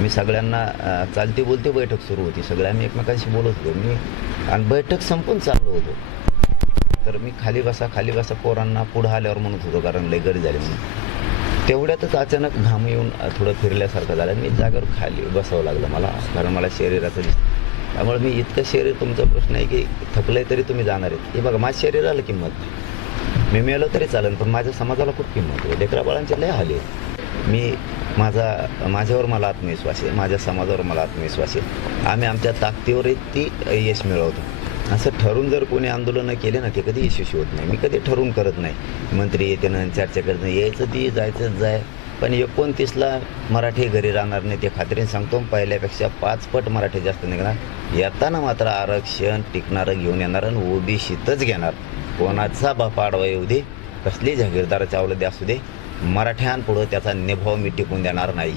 मी सगळ्यांना चालते बोलते बैठक सुरू होती. सगळे आम्ही एकमेकांशी बोलत होतो. मी आणि बैठक संपून चाललो होतो. तर मी खाली बसा खाली बसा पोरांना पुढं आल्यावर म्हणत होतो कारण लय गरी झाली म्हणून. तेवढ्यातच अचानक घाम येऊन थोडं फिरल्यासारखं झालं. मी जागेवर खाली बसावं लागलं मला कारण मला शरीराचं दिसतं त्यामुळे मी इतकं शरीर तुमचा प्रश्न आहे की थकलंय तरी तुम्ही जाणार आहेत. हे बघा माझ्या शरीराला किंमत. नाही मी मेलो तरी चालेल पण माझ्या समाजाला खूप किंमत आहे. लेकरा बाळांचे लय हाल आहे मी माझा माझ्यावर मला आत्मविश्वास आहे माझ्या समाजावर मला आत्मविश्वास आहे. आम्ही आमच्या ताकदीवरही ती यश मिळवतो. असं ठरून जर कोणी आंदोलनं केले ना ते कधी यशस्वी होत नाही. मी कधी ठरवून करत नाही. मंत्री येते ना चर्चा करत नाही. यायचं ती जायचं जाय. पण एकोणतीसला मराठी घरी राहणार नाही ते खात्रीने सांगतो. पहिल्यापेक्षा पाच पट मराठी जास्त निघणार. येताना मात्र आरक्षण टिकणारं घेऊन येणार आणि ओबीसीतच घेणार. कोणाचा बापा आडवा येऊ दे. कसली जागीरदाराच्या आवलं दे असू दे. मराठ्यांपुढं त्याचा निभाव मी टिकून देणार नाही